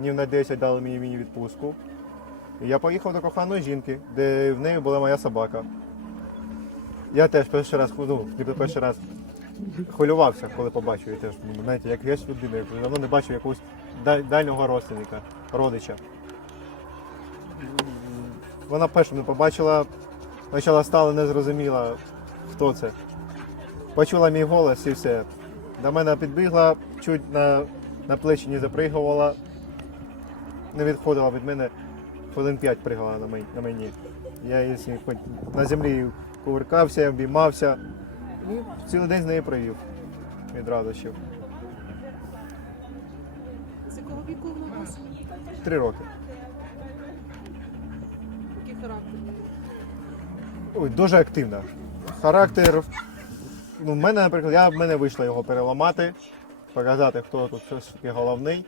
днів на 10 дали мені мені відпустку. Я поїхав до коханої жінки, де в неї була моя собака. Я теж перший раз, ну, перший раз хвилювався, коли побачив її теж. ну, Знаєте, як я людина, я давно не бачив якогось дальнього родственника, родича. Вона першим не побачила, спочатку стала незрозуміла, хто це. Почула мій голос і все. До мене підбігла, чуть на, на плечі не запригувала, не відходила від мене, хвилин п'ять пригала на мені. Я її хоч на землі кувиркався, обіймався. І цілий день з нею провів від радощів. З якого віку вона у вас? Три роки. Який характер? Ой, дуже активна. Характер. Ну, в мене, наприклад, я в мене вийшло його переламати, показати, хто тут щось головний.